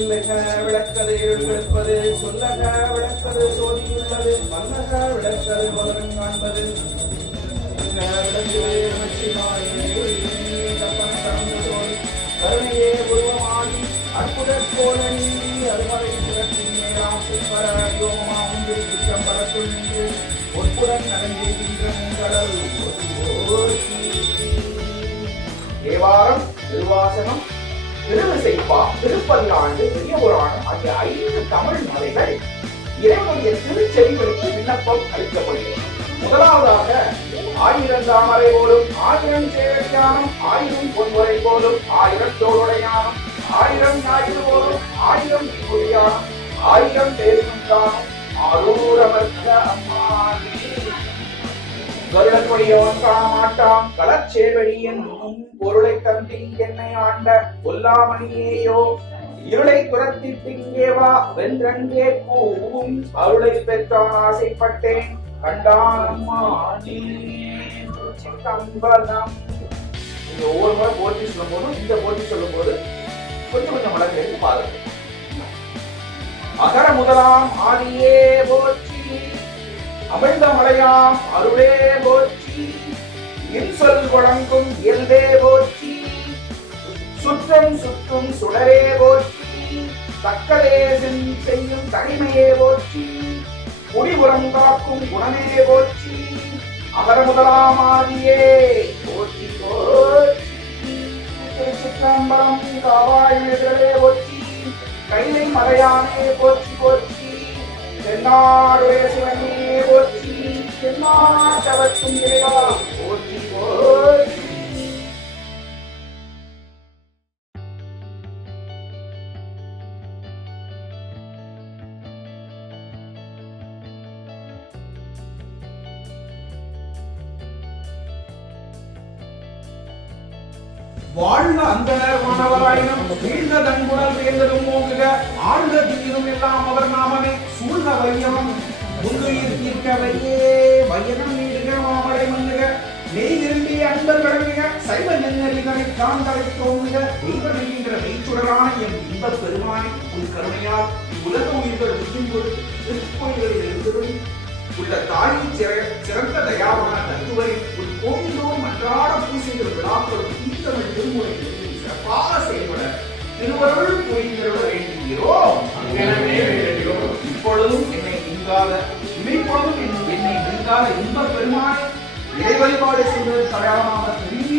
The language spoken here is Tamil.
இல்லக விளக்கது எழுப்பது சொல்லக விளக்கது சோதியுள்ளது மல்லக விளக்கது மலரும் காண்பது கருணையே உருவமாகி அற்புத கோல நீங்கி அருமறை புறத்தின் மேலாசைப்பர யோகமாகும் திருச்சிற்றம் பரத்துள் நின்று ஒப்புடன் நடந்திருக்கின்ற கடல் தேவாரம் திருவாசகம் திருவிசைப்பா திருப்பல்லாண்டு பெரிய புராணம் ஆகிய 5 தமிழ் மலைகள் இறைவனுடைய திருச்செவிகளுக்கு விண்ணப்பம் அளிக்கப்படுகிறது. முதலாவதாக 1000 தாமரை போலும் 1000 சேவையானம் 1000 பொன்முறை போலும் 1000 தோளுடையானம் 1000 ஞாயிறு போலும் 1000 விபூதியானம் 1000 தேர்ந்தானம் ஆரூரமர்த்த அம்மானே கருடனுடையவன் காண மாட்டான் களச்சேவடி என்னும் பொருளை தந்தி என்னை ஆண்ட பொல்லாமணியேயோ இருளை துரத்தி திங்கே வா வென்றங்கே கூவும் அருளை பெற்றான் ஆசைப்பட்டேன் கண்டான் அம்மா சித்தம்பலம். நீங்க ஒவ்வொரு முறை போட்டி சொல்லும் போதும் இந்த போட்டி சொல்லும் போது கொஞ்சம் கொஞ்சம் மலர்கள் எடுத்து பாருங்க. அகர முதலாம் ஆதியே போற்றி அமிழ்ந்த மலையாம் அருளே போற்றி இன்சொல் வழங்கும் இயல்பே போற்றி சுற்றம் சுற்றும் சுடரே போற்றி தக்கலே செய்யும் தனிமையே போற்றி குடிபுறம் காக்கும் குணமே போற்றி அகர முதலாம் ஆதியே போற்றி போற்றி திருச்சிற்றம்பலம் காவாயிலே போற்றி கைலை மலையானே போற்றி போற்றி தென்னாடுடைய சிவனே போற்றி தென்னாட்டவர்க்கும் இறைவா போற்றி போற்றி. வாழ்ந்த அந்தனர் மாணவராயினும் வீழ்ந்த தங்குடல் வேந்ததும் ஓங்குக ஆழ்ந்த தீரும் எல்லாம் அவர் நாமமே சூழ்ந்த வையவம் முன்னுயிர் தீர்க்கவையே வையகம் நீடுக மாமலை மன்னுக நெய் விரும்பிய அன்பர் விளங்குக சைவ நெறிதனை காந்தலை தோன்றுக தெய்வம் என்கின்ற மெய்ச்சுடரான என் இன்ப பெருமானை உன் கருணையால் உலக உயிர்கள் உயிரும் திருக்கோயில்களில் இருந்ததும் உள்ள தாயின் சிறந்த தயாவான தத்துவரின் உன் கோவிலோம் அன்றாட பூசைகள் விழாக்களும் தீர்த்தமிழ் திருமுறைகளில் சிறப்பாக செயல்பட திருவருள் புரிந்திருட வேண்டுகிறோம். இப்பொழுதும் என்னை நீங்காத இமைப்பொழுதும் என்னை நீங்காத இன்ப பெருமானை இறை வழிபாடு செய்வது தயாராக திரும்பி